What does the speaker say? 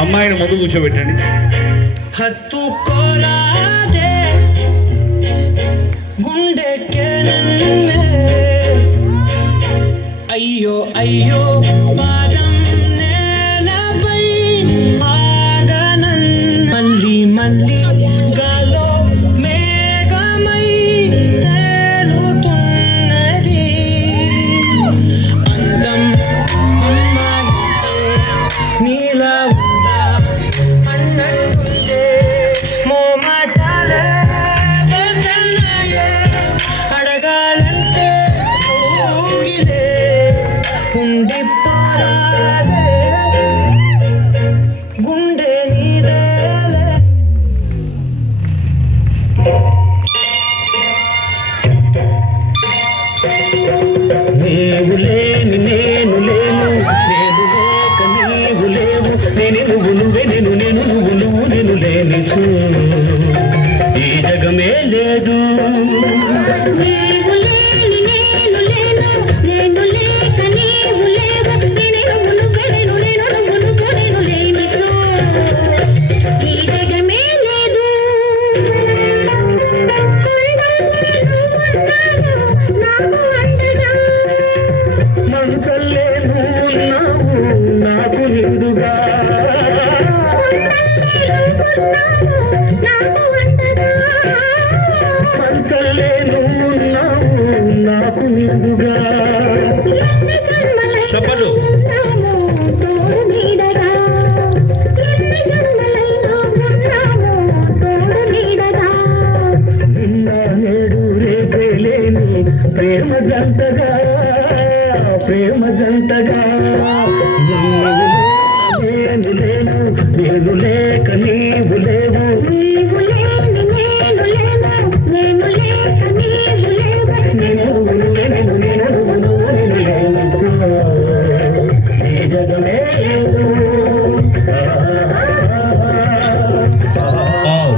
అమ్మాయిని ముందు కూర్చోబెట్టండి. హత్తుకోరాదే గుండెకే నన్నే, అయ్యో అయ్యో పాదం నేలపై ఆగనన్, మళ్ళీ మళ్ళీ గాలో మేఘమై తేలుతున్నది. అందం అమ్మాయితే నీలా ఉందా అన్నట్టుందే, మోమాటాలే వదలనాయే, అడగాలంటే ఊగిలే ఉండిపోరాదే గుండె నీదేలే. నీవు లేని నేను లేను, నేను లేక నీవు లేవు, నేను నువ్వు నువ్వే నేను నేను నువ్వు నువ్వు నేను లేనిచు ఈ జగమే లేదు. నీవు లేని నేను లేను, నేను లేక నీవు లేవు, నేను నువ్వు నువ్వే నేను నేను నువ్వు నువ్వు నేను లేనిచో ఈ జగమే లేదు. మంచల్లే నువ్వున్నావు నాకు నిండుగా, మంచల్లే నువ్వున్నావు నాకు నిండుగా. సపడు నిన్న నేడు రేపే లేని ప్రేమ జంటగా, ప్రేమ జంటగా. నేను లేను నేను లేను